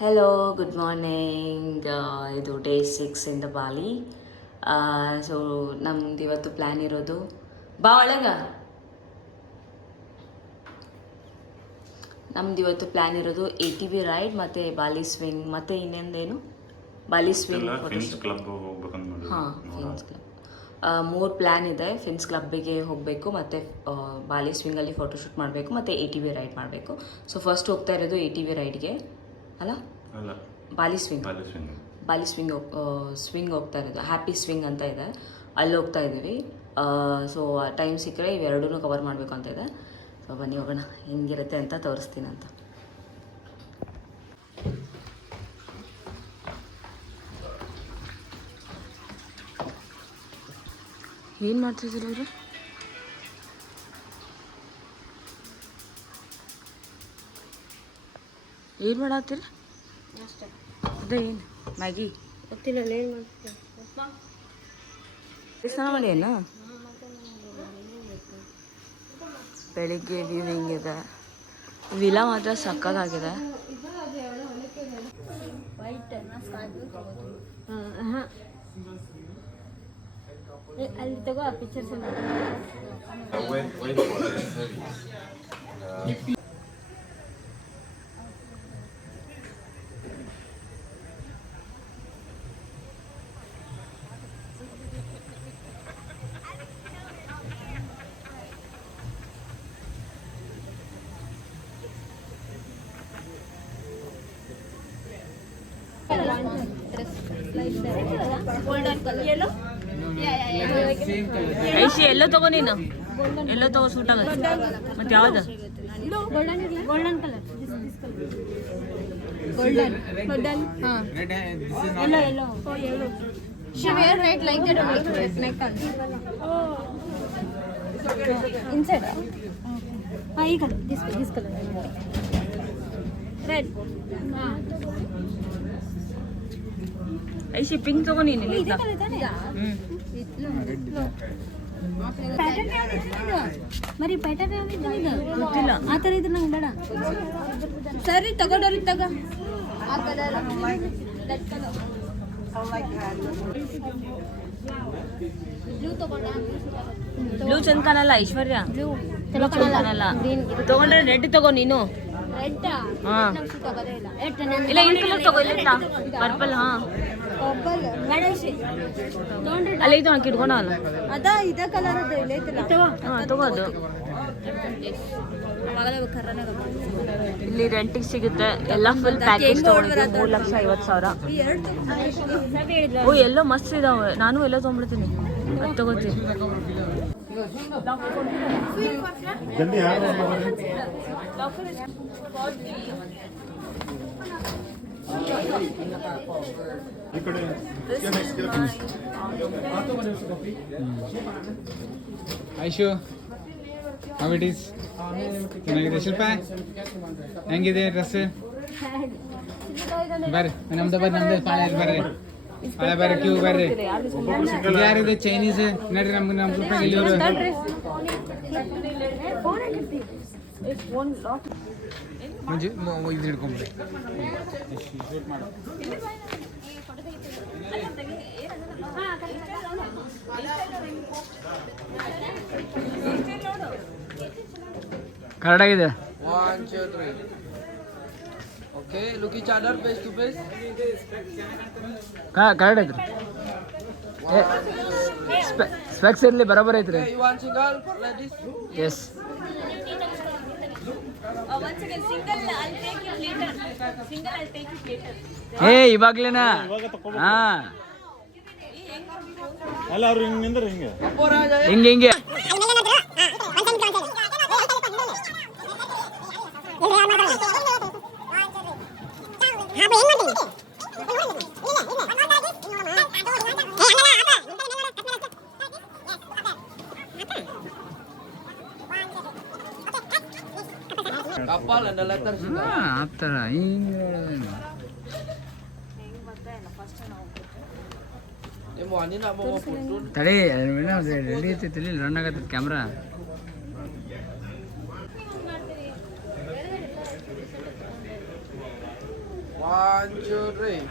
Hello good morning. ಇದು day 6 in the Bali. So ನಮ್ದು ಇವತ್ತು ಪ್ಲ್ಯಾನ್ ಇರೋದು ನಮ್ದು ಇವತ್ತು ಪ್ಲ್ಯಾನ್ ಇರೋದು ATV ರೈಡ್ ಮತ್ತು ಬಾಲಿ ಸ್ವಿಂಗ್ ಮತ್ತು ಇನ್ನೊಂದೇನು ಬಾಲಿ ಸ್ವಿಂಗ್ ಹಾಂ ಫಿನ್ಸ್ ಕ್ಲಬ್. 3 ಪ್ಲ್ಯಾನ್ ಇದೆ. ಫಿನ್ಸ್ ಕ್ಲಬ್ಬಿಗೆ ಹೋಗಬೇಕು ಮತ್ತು ಬಾಲಿ ಸ್ವಿಂಗಲ್ಲಿ ಫೋಟೋಶೂಟ್ ಮಾಡಬೇಕು ಮತ್ತು ATV ರೈಡ್ ಮಾಡಬೇಕು. ಸೊ ಫಸ್ಟ್ ಹೋಗ್ತಾ ಇರೋದು ATV ರೈಡ್ಗೆ ಅಲ್ಲ ಬಾಲಿ ಸ್ವಿಂಗ್ ಹೋಗ್ತಾ ಇರೋದು. ಹ್ಯಾಪಿ ಸ್ವಿಂಗ್ ಅಂತ ಇದೆ, ಅಲ್ಲಿ ಹೋಗ್ತಾ ಇದ್ದೀವಿ. ಸೊ ಟೈಮ್ ಸಿಕ್ಕರೆ ಇವೆರಡೂ ಕವರ್ ಮಾಡಬೇಕು ಅಂತ ಇದೆ. ಸೊ ಬನ್ನಿ ಹೋಗೋಣ, ಹೆಂಗಿರುತ್ತೆ ಅಂತ ತೋರಿಸ್ತೀನಿ ಅಂತ. ಏನು ಮಾಡ್ತಿದ್ದೀರಿ ಇವರು? ಏನು ಮಾಡತ್ತೀರಿ? ಅದೇ ಏನು ಮ್ಯಾಗಿ ಗೊತ್ತಿಲ್ಲ ಏನು ಮಾಡ್ತೀವಿ. ಸ್ನಾನ ಮಾಡಿ ಏನು ಬೆಳಿಗ್ಗೆ ವ್ಯೂ ಹಿಂಗಿದೆ. ವಿಲಾ ಮಾತ್ರ ಸಕ್ಕತ್ತಾಗಿದೆ. ಅಲ್ಲಿ ತಗೋ ಆ ಪಿಕ್ಚರ್ಸ್ ಐಶಿ ಎಲ್ಲೋ ತಗೋ, ನೀನು ಎಲ್ಲೋ ತಗೋ, ಸೂಟ್ ಆಗುತ್ತೆ. ಮತ್ತೆ ಯಾವ್ದು? ಗೋಲ್ಡನ್ ಕಲರ್, ಗೋಲ್ಡನ್ ಹಾಂ ಎಲ್ಲೋ she wear right like that only, neck on inside ಈ colour, this color red. Aishi pink ತಗೋ ನೀನು. ಮರಿ ಪ್ಯಾಟರ್ನ್ ಯಾವ್ದು ಇದು ಗೊತ್ತಿಲ್ಲ. ಆ ಥರ ಇದ್ರೆ ನಂಗೆ ಬೇಡ. ಸರಿ ತಗೊಂಡವ್ರಿ ತಗ ಆ ಕಲರ್ ಬ್ಲೂ ತಗೊಂಡ. ಬ್ಲೂ ಚಂದ ಕಾಣಲ್ಲ ಐಶ್ವರ್ಯ, ಬ್ಲೂ ಬ್ಲೂ ಚಂದ ಕಾಣಲ್ಲ. ತಗೊಂಡ್ರೆ ರೆಡ್ ತಗೋ ನೀನು. ರೆಡ್ ಹಾಂ ತಗೋದೇ ಇಲ್ಲ. ಇಲ್ಲ ಇನ್ ಕಲರ್ ತಗೋ, ಇಲ್ಲ ಪರ್ಪಲ್. ಹಾಂ ಪರ್ಪಲ್ ಗಣೇಶಿ ತಗೊಂಡ್ರೆ ಅಲ್ಲ ಇದು ಹಾಕಿ ಇಟ್ಕೊಳಲ್ಲ. ಅದ ಇದ ಕಲರ್ ಅದು ಇಲ್ಲ ಐತಲ್ಲ. ಹಾಂ ತಗೋದು. ಇಲ್ಲಿ ರೆಂಟಿಗೆ ಸಿಗುತ್ತೆ ಎಲ್ಲ, ಫುಲ್ ಪ್ಯಾಕೇಜ್ ತಗೊಂಡಿದ್ದೆ 3,50,000. ಓ ಎಲ್ಲೋ ಮಸ್ತ್ ಇದಾವೆ, ನಾನು ಎಲ್ಲೋ ತೊಗೊಂಡ್ಬಿಡ್ತೀನಿ, ಅದು ತಗೋತೀನಿ. Aishu how it is? ಚೆನ್ನಾಗಿದೆ ಶಿಲ್ಪ, ಹೆಂಗಿದೆ ಡ್ರೆಸ್? ಬರ್ರಿ ನಮ್ದು ಪಾಳೆ ಬರ್ರಿ, ಪಾಳೆ ಬರ್ರಿ, ಕ್ಯೂ ಬರ್ರಿ. ಇದು ಯಾರಿದೆ? ಚೈನೀಸ್ ನಡ್ರಿ, ನಮ್ಗೆ ನಮ್ಮ ರೂಪಾಯಿ ಇಲ್ಲಿವರು. ಮುಂಜೆ ಇದು ಹಿಡ್ಕೊಂಬಿಡಿ. ಕರೆಕ್ಟಾಗಿದೆ. 1 2 3 okay, look each other face to face. Correct ಐತ್ರಿ. ಸ್ಪೆಕ್ಸ್ ಇರಲಿ, ಬರೋಬ್ಬರ ಐತ್ರಿ. You want single like this? Yes. ಏ ಇವಾಗ್ಲೇನಾ? ಹಾಂ ಎಲ್ಲರೂ ಹಿಂಗೆ ನಿಂದ್ರೆ ಹಿಂಗೆ ಹಿಂಗೆ ಕಪಾಲ್ ಅಂಡ್ ಲೆಟರ್ ಸಿಂಗಲ್. ಆ ಥರ ಹಿಂಗೆ ನಿಮ್ಮ ಅನಿನ ಅಮ್ಮ ಫೋಟೋ ತಡಿ, ರೆಡಿ ಐತಿ, run ಆಗತ್ತೈತಿ camera. 1, 2, 3.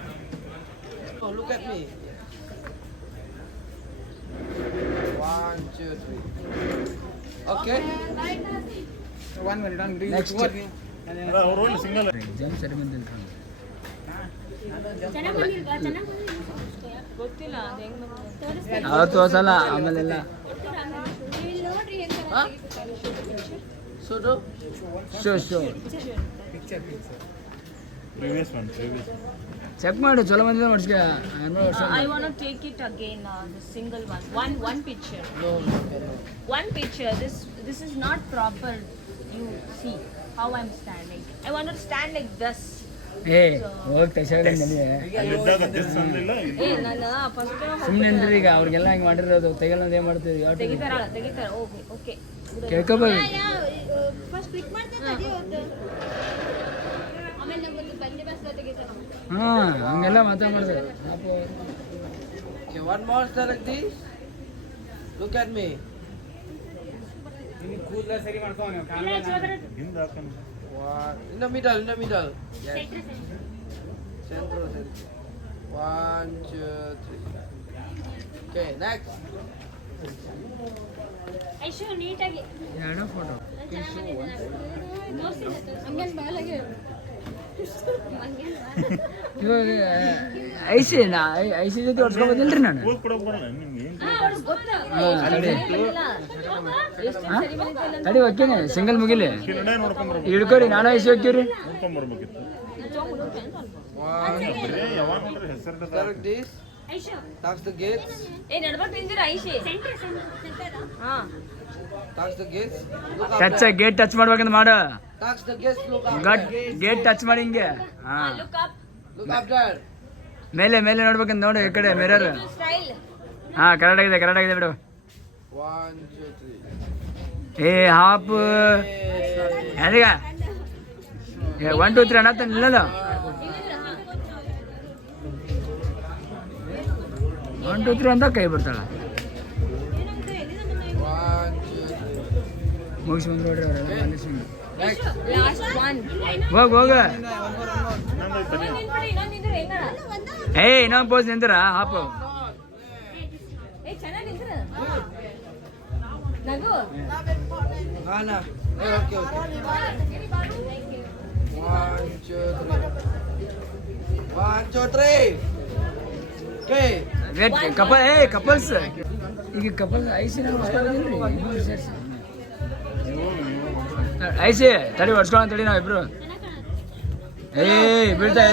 Oh, look at me. 1, 2, 3. Okay. 1 minute on Next. Single exam ಸರಿ ಬಂದಿಲ್ಲ ಗೊತ್ತಿಲ್ಲ ಅದು ಹೆಂಗ್ ಅವತ್ತು ಹೋಸಲ್ಲ ಆಮೇಲೆಲ್ಲ Huh? So do. Show check ಮಾಡು ಚಲೋ ಬಂದಿದೆ ಮಾಡಿಸ್ಕ I want to take it again, the single one. One picture. No. One picture. This is not proper. You see how I'm standing. I want to stand like this. ಏ ಹೋಗಿ ತಕ್ಷಣ ನಾನು first ಸುಮ್ಮನೆ ಈಗ ಅವ್ರಿಗೆಲ್ಲ ಹಿಂಗೆ ಮಾಡಿರೋದು ತೆಗೆಲ್ಲ ಏನು ಮಾಡ್ತೀವಿ ತೆಗಿತಾರ ಓಕೆ ಕೇಳ್ಕೊಬೋದು ಫಸ್ಟ್ ಕ್ಲಿಕ್ ಮಾಡ್ತಾ ಆಮೇಲೆ ನಮ್ಮದು ಬಂದೆ ಬಸ್ ತೆಗಿತಾರ ಹಾಂ ಹಂಗೆಲ್ಲ ಮಾತಾಡ್ಬಾರ್ದು Okay, one more sir like this. Look at me. ಕೂದಲ ಸರಿ ಮಾಡ್ಕೊ One in the middle. Yes. Center. 1, 2, 3. Okay, next. Aishu ನೀಟಾಗಿ ಎರಡೋ ಫೋಟೋ ಹಂಗೇನ್ ಬಾಲಾಗೆ ಇವಾಗ ಐಸಿ ಜೊತೆ ಹೊಡ್ಸ್ಕೊಬೋದಿಲ್ರಿ ನಾನು ತಡಿ ಓಕೆನೆ ಸಿಂಗಲ್ ಮುಗಿಲಿ ಹಿಡ್ಕೊಡಿ ನಾನು ಐಸಿ ಹೋಗ್ತೀವ್ರಿ 1. Sir like this. Aishu Touch the gates. ನಡ್ಬರ್ಕ್ ನಿಂದಿರ ಐಶಿ ಹಾ Touch the gates. Look up touch there. Gate touch ಮಾಡ್ಬೇಕಂತ ಮಾಡು Touch the gates. Look up ಗಟ್ there. ಗೇಟ್ ಟಚ್ ಮಾಡಿ ಹಿಂಗೆ ಹಾ look up Look up there. ಮೇಲೆ ನೋಡ್ಬೇಕಂತ ನೋಡು ಈ ಕಡೆ ಮಿರರ್ ಸ್ಟೈಲ್ ಹಾ ಕರೆಕ್ಟ್ ಆಗಿದೆ ಬಿಡು 1, 2, 3. ಏ ಹಾಪ್ ಯಾರಿಗ 1 2 3 ಅನ್ನತ್ತ ನಿಲ್ಲಲ್ಲ 1 2 3 ಅಂತ ಕೈ ಬಿಡ್ತಾಳ 1, 2, 3. ಮುಗಿಸಿ ಬಂದು ನೋಡ್ರಿ ಅವರೆಲ್ಲ Next. ಲಾಸ್ಟ್ ಒನ್ ಹೋಗ ಇನ್ನೊಂದಿದ್ರೆ ಹೆಂಗ ಏ ಇನ್ನೊಂದು ಪೋಸ್ ನಿಂತರ ಹಾಪ್ ಚೆನ್ನಾಗಿ ನಿಂತ್ರ ನಗು Hana. Okay. 1, 2, 3. Okay. Wait couples ಈಗ ಕಪಲ್ಸ್ ಐಸಿ ನಾವು ಹೊಡ್ಸ್ಕೊಳ್ಳೋದಿಲ್ರಿ ಐಸಿ ತಡಿ ಹೊಡ್ಸ್ಕೊಳ್ಳೋ ತಡಿ ನಾವಿಬ್ರು ಬೀಳ್ತಾ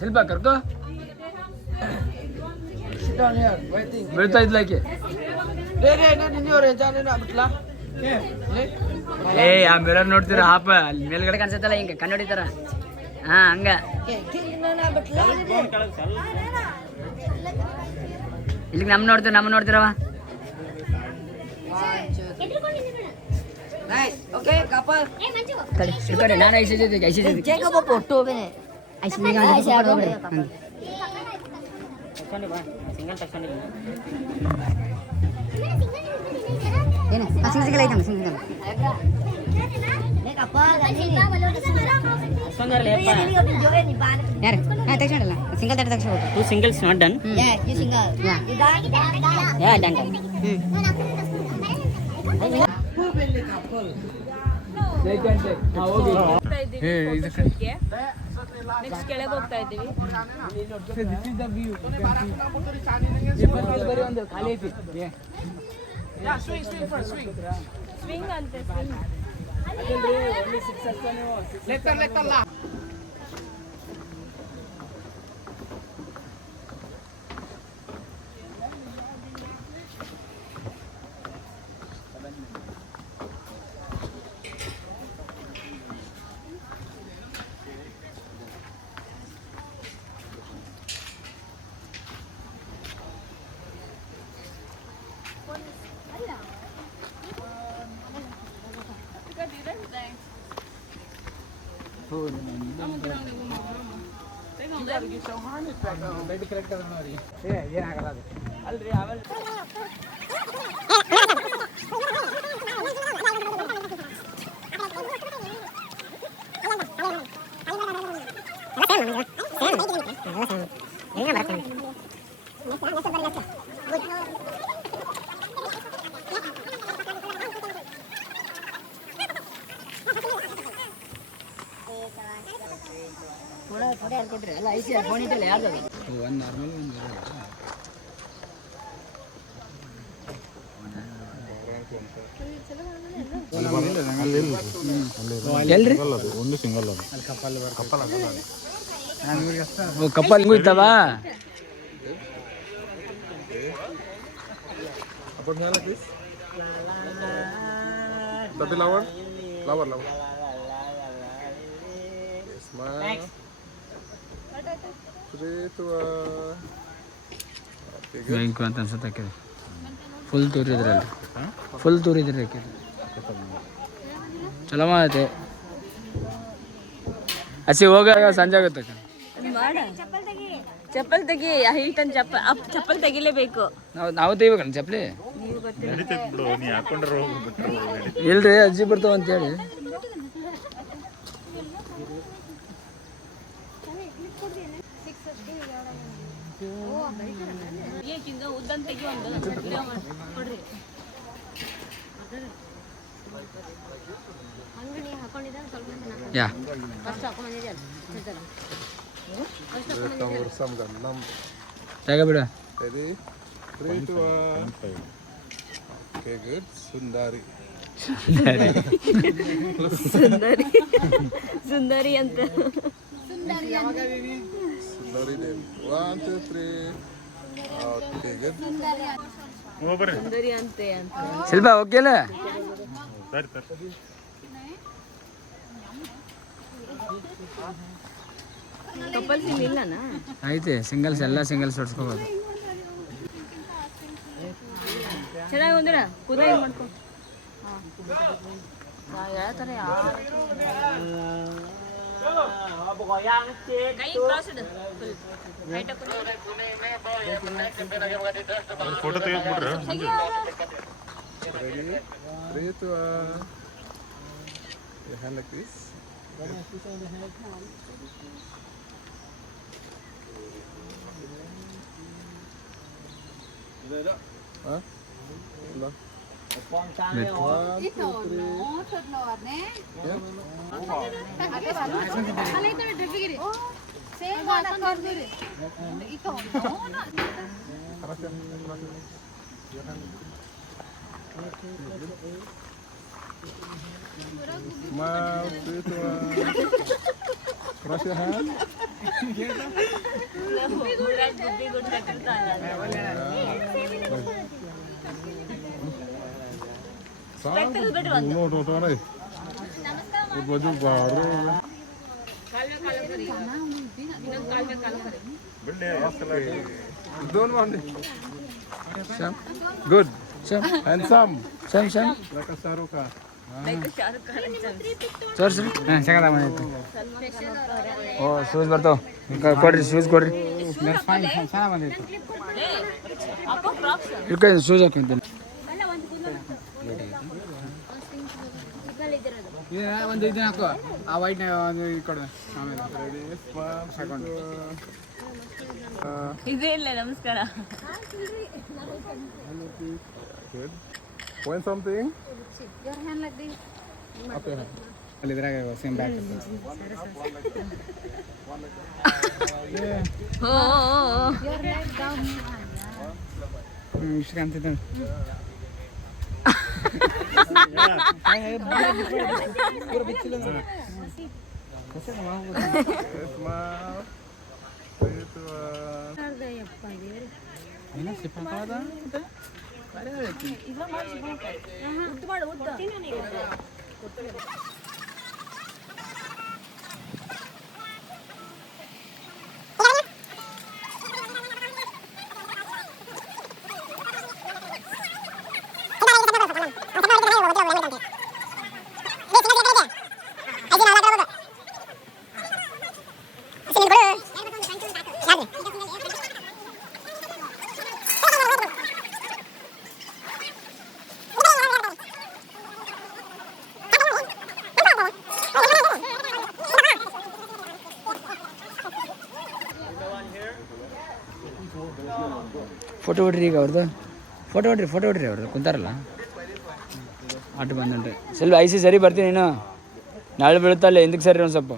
ಶಿಲ್ಪ ಕರ್ಕೋ Sit down here. Waiting. ಬೀಳ್ತಾ ಇದ್ಲಾಕಿ ಆ ಮಿರರ್ ನೋಡ್ತೀರಾ ಹಾಪ ಅಲ್ಲಿ ಮೇಲ್ಗಡೆ ಕಾಣಿಸತ್ತಲ್ಲ ಹಿಂಗ ಕಣ್ಣು ಹೊಡಿತಾರ ಹಾ ಹಂಗ ಇಲ್ಲಿ ನಮ್ಮ ನೋಡ್ತೀರವ Okay, couple. ತಡಿ ಇಟ್ಕೊಡಿ ನಾನು ಐಸಿ ಜೊತೆ ಏನು ಸಿಂಗಲ್ ಐತಮ್ಮ ಸಿಂಗಲ್ ಯಾರು ಹಾಂ ತೆಗ್ಸೋಣಲ್ಲ ಸಿಂಗಲ್ ತಟ್ಟೆ ತೆಗ್ಸ್ಬೇಕು 2 singles not done. Yeah, done. ಹೋಗ್ತಾ ಇದ್ದೀವಿ ನೆಕ್ಸ್ಟ್ ಕೆಳಗೆ ಹೋಗ್ತಾ ಇದ್ದೀವಿ ಸ್ವಿಂಗ್ ಅಂತೆ ಬೆಡ್ ಕರೆಕ್ಟ್ ಅದ ನೋಡಿ ಏನಾಗಲ್ಲ ಅದು ಅಲ್ರಿ ಆಮೇಲೆ ಒಂದು ನಾರ್ಮಲ್ ಎಲ್ರಿ ಒಂದು ಸಿಂಗಲ್ ಅದು ಕಪ್ಪಲ್ ಹಿಂಗೂ ಇದ್ದಾವ Apa misalnya guys? Tapi lawan. Smile. 3, 2, 1. Bank ಅಂತ ಅನ್ಸುತ್ತೆ ಹಾಕಿದೆ ಫುಲ್ ತೂರಿದ್ರಲ್ಲಿ ಫುಲ್ ತೂರಿದ್ರಿ ಹಾಕಿದೆ ಚಲೋ ಮಾಡತ್ತೆ ಹಸಿ ಹೋಗ ಸಂಜೆ ಆಗುತ್ತೆ ಮಾಡ ಚಪ್ಪಲ್ ತೆಗಿ ಹೀಟನ್ ಚಪ್ಪಲ್ ತೆಗಿಲೇಬೇಕು. ನಾವು ತೆಗಿಬೇಕಣ್ಣ ಚಪ್ಪಲಿ ಇಲ್ರಿ ಅಜ್ಜಿ ಬರ್ತಾವ ಅಂತೇಳಿ ಉದ್ದನ್ ತೆಗಿ ಒಂದು ಕೊಡ್ರಿ. ಯಾ ಜಾಗ ಬಿಡ Ready? 3, 2, 1. Okay, good. Sundari. ಸುಂದರಿ ಅಂತ Sundari then. 1, 2, 3. Okay, good. ಸುಂದರಿ ಅಂತೆ ಅಂತ ಶಿಲ್ಪ ಓಕೆಲ್ಲ ಕಪಲ್ ಸಿಮ್ ಇಲ್ಲನಾ? ಐತೆ ಸಿಂಗಲ್ಸ್ ಎಲ್ಲ ಸಿಂಗಲ್ಸ್ ಹೊಡ್ಸ್ಕೋಬೋದು ಚೆನ್ನಾಗಿ ಒಂದಿರ ಕೂದ ಹಿಂಗೆ ಮಾಡ್ಕೊ. ಹೇಳ್ತಾರೆ ಕೈ ಕ್ರಾಸ್ ಇಡು photo ತೆಗೆದ್ಬಿಡ್ರಿ. Ready? 3, 2, 1. Your hand like this. Huh? Hello. 1, 2, 3. Yeah? Smile, 3, 2, 1. Cross your hand. baju baru. Don't want it. Sam, good. Sam, Handsome. Sam, Sam. Like a Shahrukh. ತೋರಿಸ್ರಿ ಹಾಂ ಚೆನ್ನಾಗದ ಬಂದೈತೆ ಓ ಶೂಸ್ ಬರ್ತಾವ ಕೊಡ್ರಿ ಶೂಸ್ ಕೊಡ್ರಿ ಚೆನ್ನಾಗಿ ಬಂದೈತೆ ಇಟ್ಕೊಂಡು ಶೂಸ್ ಹಾಕೊಂತೀನಿ ಒಂದು ಇದನ್ನ ಹಾಕೋ ಆ ವೈಟ್ನ ಒಂದು ಕೊಡು ಆಮೇಲೆ ಹಾಕೊಂಡು ಇದೇ ಇಲ್ಲ ನಮಸ್ಕಾರ Good. Point something. Your hand like this. Okay. ಅಲ್ಲಿ ಇದ್ರಾಗ same bag Your leg down. ಇಷ್ಟು ಕಾಣ್ತಿದ್ದ Smile. 3, 2, 1. ಫೋಟೋ ಹೊಡ್ರಿ ಈಗ ಅವ್ರದ್ದು ಫೋಟೋ ಹೊಡ್ರಿ ಅವ್ರದ್ದು ಕುಂತಾರಲ್ಲ ಆಟೋ ಬಂದ್ರಿ ಸ್ವಲ್ಪ ಐಸಿ ಸರಿ ಬರ್ತೀನಿ ನೀನು ನಾಳೆ ಬೀಳುತ್ತಲ್ಲ ಹಿಂದಕ್ಕೆ ಸರಿ ಒಂದು ಸ್ವಲ್ಪ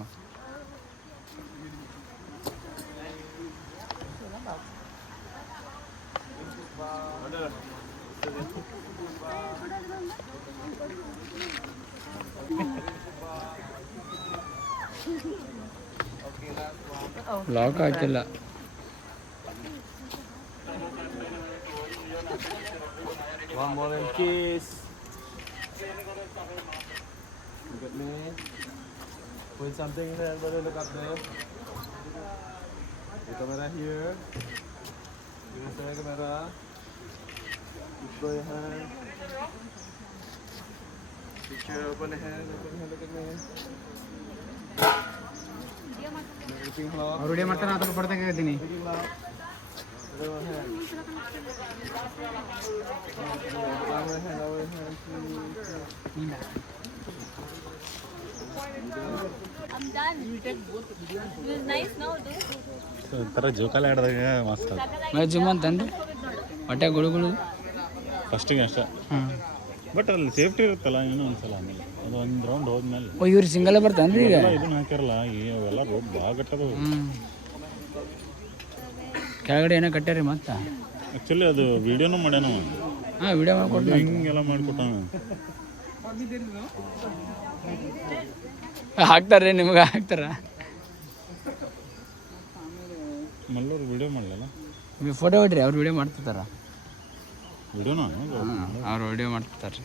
ಲಾಕ್ ಹಾಕಿಲ್ಲ One more and kiss. Look at me. Put something in there, brother. Look up there. The camera here. You can see the camera. Put your hand. Picture, open the hand, look at me. Looking loud. ಅವ್ರು video ಮಾಡ್ತಾನೆ ಅದನ್ನು ಕೊಡ್ದಂಗೆ ಇದ್ದೀನಿ Looking loud. Look at my hand. Our hand, I'm done. You take both videos. It was nice now, though. ಥರ ಜೋಕಾಲಿ ಆಡಿದಾಗ ಮಸ್ತ್ gym ಅಂತಂದ್ರೆ ಹೊಟ್ಟೆ ಗುಳುಗುಳು ಫಸ್ಟಿಗೆ ಅಷ್ಟೇ ಹಾಂ ಬಟ್ ಅಲ್ಲಿ ಸೇಫ್ಟಿ ಇರುತ್ತಲ್ಲ ಏನೋ ಒಂದ್ಸಲ ಆಮೇಲೆ ಅದು ಒಂದು ರೌಂಡ್ ಹೋದ್ಮೇಲೆ ಓ ಇವ್ರು ಸಿಂಗಲ್ ಬರ್ತಾನ್ರಿ ಈಗ ಇದನ್ನ ಹಾಕ್ಯಾರಲ್ಲ ಅವೆಲ್ಲ ರೋಡ್ ಭಾಳ ಗಟ್ಟದು ಕೆಳಗಡೆ ಏನೋ ಕಟ್ಟ್ಯಾರಿ ಮತ್ತೆ ಆ್ಯಕ್ಚುಲಿ ಅದು ವಿಡಿಯೋನು ಮಾಡ್ಯಾನ ಹಾಂ ವಿಡಿಯೋ ಮಾಡ್ಕೊಟ್ಟು ಹಿಂಗೆಲ್ಲ ಮಾಡಿಕೊಟ್ಟಾನ ಹಾಕ್ತಾರ್ರಿ ನಿಮ್ಗೆ ಹಾಕ್ತಾರ ಮಲ್ಲೂರು ವಿಡಿಯೋ ಮಾಡಲಿಲ್ಲ ಫೋಟೋ ಹೊಡ್ರಿ ಅವ್ರು ವಿಡಿಯೋ ಮಾಡ್ತಿರ್ತಾರ ವಿಡಿಯೋನ ಅವ್ರು ವಿಡಿಯೋ ಮಾಡ್ತಿರ್ತಾರೆ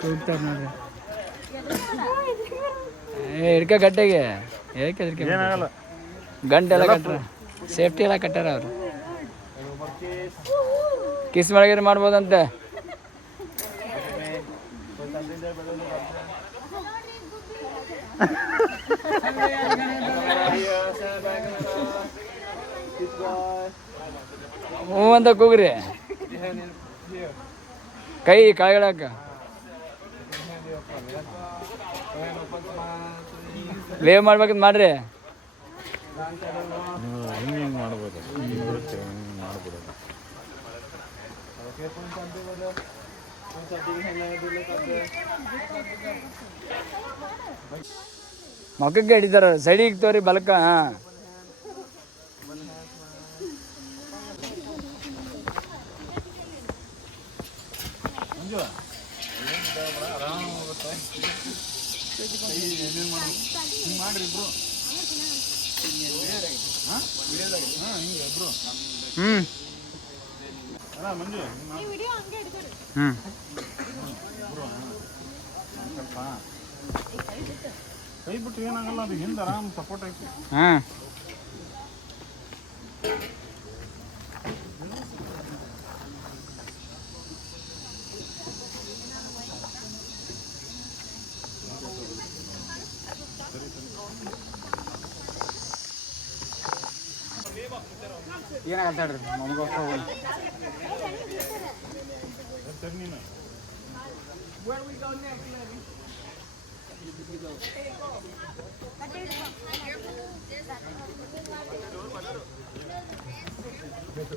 ಕೂಗ್ತಾರೆ ನೋಡ್ರಿ ಹಿಡ್ಕ ಗಟ್ಟೆಗೆ ಹೇಗೆ ಏನಾಗಲ್ಲ ಗಂಟೆಲ್ಲ ಕಟ್ಟಾರ ಸೇಫ್ಟಿ ಎಲ್ಲ ಕಟ್ಟಾರ ಅವರು ಕಿಸ್ ಮಾಡಿದ್ರೆ ಮಾಡ್ಬೋದಂತೆ ಹ್ಞೂ ಅಂತ ಕೂಗ್ರಿ ಕೈ ಕಾಯ್ಗಳಾಕ ವೇವ್ ಮಾಡ್ಬೇಕಂತ ಮಾಡ್ರಿ ಹಿಂಗೆ ಹಿಂಗೆ ಮಾಡ್ಬೋದು ಬರುತ್ತೆ ಹಿಂಗೆ ಮಾಡ್ಬೋದು ಮಕ್ಕಕ್ಕೆ ಹಿಡಿತಾರ ಸೈಡಿಗೆ ತೋರಿ ಬಲಕ ಹಾಂ ಮಂಜು ಕೈ ಬಿಟ್ಟು ಏನಾಗಲ್ಲ ಅದು ಹಿಂದೆ ಆರಾಮ್ ಸಪೋರ್ಟ್ ಐತಿ ಹಾಂ ಏನಾಗತ್ತ ಹೇಳ್ರಿ ನಮ್ಗೆ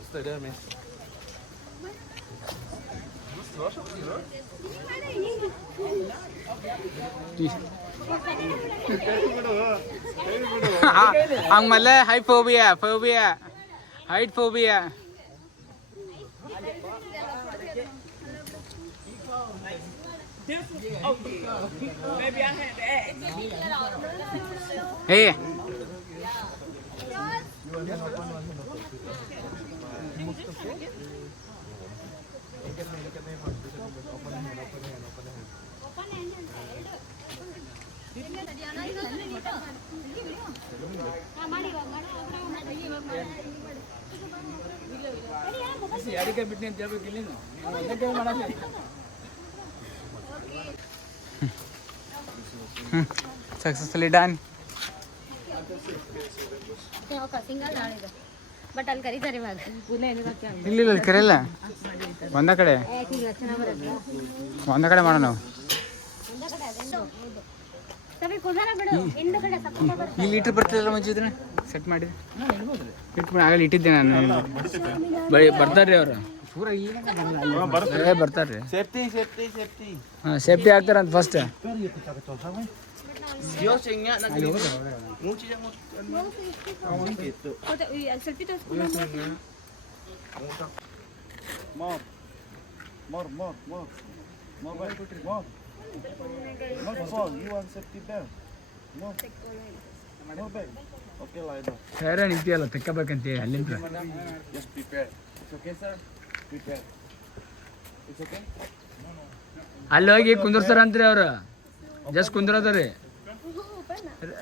Stay there, man. ಹಂಗಮಲ್ಲ ಫೋಬಿಯಾ ಹೈಟ್ ಫೋಬಿಯಾ ಹೇ ಅಡಿಕೆ ಬಿಟ್ಟು ಅಂತ ಹೇಳ್ಬೇಕು ಇಲ್ಲಿ ಸಕ್ಸಸ್ಫುಲಿ ಡನ್ ಬಟ್ ಅಲ್ಲಿ ಕರೀತಾರೆ ಇವಾಗ ಇಲ್ಲ ಕರೆಯಲ್ಲ ಒಂದ ಕಡೆ ಮಾಡೋಣ ನಾವು ಈ ಲೀಟ್ರ್ ಬರ್ತಿಲ್ಲ ಮಂಜು ಇದನ್ನ ಸೆಟ್ ಮಾಡಿದೆ ಇಟ್ಬಿಟ್ಟು ಆಗಲ್ಲ ಇಟ್ಟಿದ್ದೆ ನಾನು ಬರ್ತಾರ್ರಿ ಅವರು ಪೂರ ಈಗ ಬರ್ತಾರ್ರಿ Safety, safety, safety. ಹಾಂ ಸೇಫ್ಟಿ ಆಗ್ತಾರಂತ first Dios nya nak gini. Muci yang mau. Gitu. Selfie ತೋರಿಸ್ಕೊಂಡು More. More. More, back. More. Not fall. You want safety belt. More. More back. Okay, lie down. ಬೇರೆ ನಿಂತಿಯಲ್ಲ ತೆಕ್ಕಬೇಕಂತ ಅಲ್ಲಿಂದ Just prepare. It's okay, sir. Prepare. It's okay. ಅಲ್ಲಿ ಹೋಗಿ ಕುಂದರ್ಸ್ತಾರಂತ್ರಿ ಅವ್ರು just ಕುಂದ್ರತಾರ್ರಿ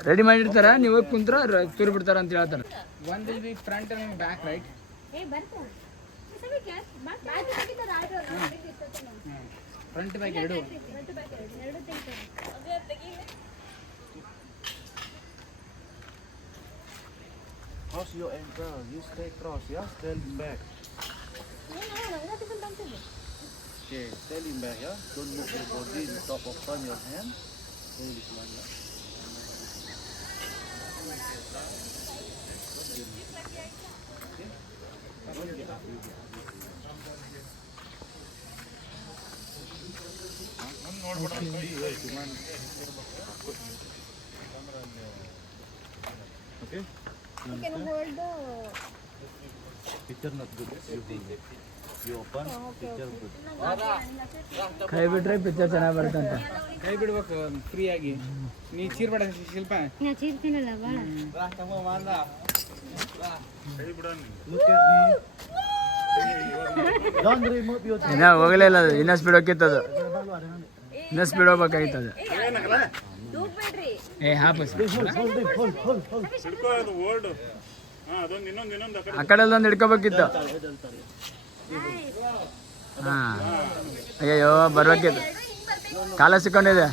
ready ಮಾಡಿರ್ತಾರ ನೀವು ಹೋಗಿ ಕುಂತ್ರ ತೂರಿ ಬಿಡ್ತಾರ ಅಂತ ಹೇಳ್ತಾರೆ one will be front and back right front back ಎರಡು Cross your ankle. You stay cross, yeah? Stand back. Okay, stand back, yeah? Don't move your body. The top of turn your hand. Very this one, yeah? Okay? Picture not good. You open. Picture good. ಕೈ ಬಿಟ್ರೆ picture ಚೆನ್ನಾಗಿ ಬರುತ್ತಂತ ಕೈ ಬಿಡ್ಬೇಕು free ಆಗಿ ನೀ ಚೀರ್ಬೇಡ ಶಿಲ್ಪ ಚೀರ್ತೀನಲ್ಲ ಭಾಳ Lah, kamu mana? Look at me. Don't remove your ಇನ್ನ ಹೋಗಲೇ ಇಲ್ಲ ಅದು ಇನ್ನೂ ಸ್ಪೀಡ್ ಹೋಗಿತ್ತದು ಇನ್ನೂ ಸ್ಪೀಡ್ ಹೋಗ್ಬೇಕಾಗಿತ್ತದು ಏ ಹಾಪಸ್ ಹಿಡ್ಕೋ ಅದು ಓಲ್ಡ್ ಹಾಂ ಅದೊಂದು ಇನ್ನೊಂದು ಆ ಕಡೆ ಒಂದು ಹಿಡ್ಕೋಬೇಕಿತ್ತು ಹಾಂ ಅಯ್ಯೋ ಬರ್ಬೇಕಿತ್ತು ಕಾಲ ಸಿಕ್ಕೊಂಡಿದೆ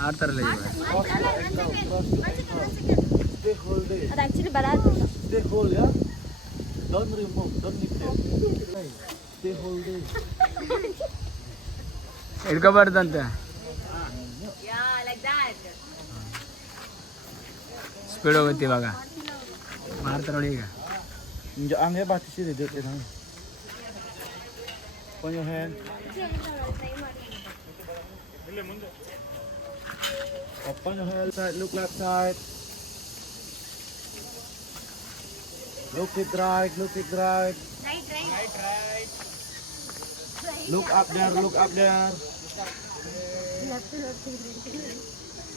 ಮಾಡ್ತಾರಲ್ಲ ಈಗ Stay hold it. ಅದು ಆ್ಯಕ್ಚುಲಿ ಬರೋದು Stay hold, yeah? Don't remove. Don't lift it. Stay hold it. ಹಿಡ್ಕೋಬಾರ್ದಂತೆ ಸ್ಪೀಡ್ ಹೋಗುತ್ತೆ ಇವಾಗ ಮಾಡ್ತಾರೆ ನೋಡಿ ಈಗ Ang hebat di sini duduk di Put your hand. Open your hand side. Look left side. Look it right. Look it right. Look up there. Look up there.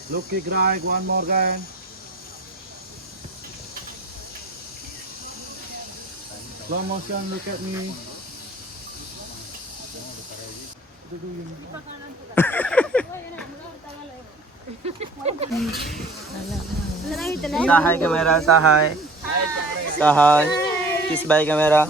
Look it right. One more again. Slow motion, look at me. ಚೆನ್ನಾಗಿತ್ತಲ್ಲ Sahay camera, sahay. Sahay. Kiss by camera.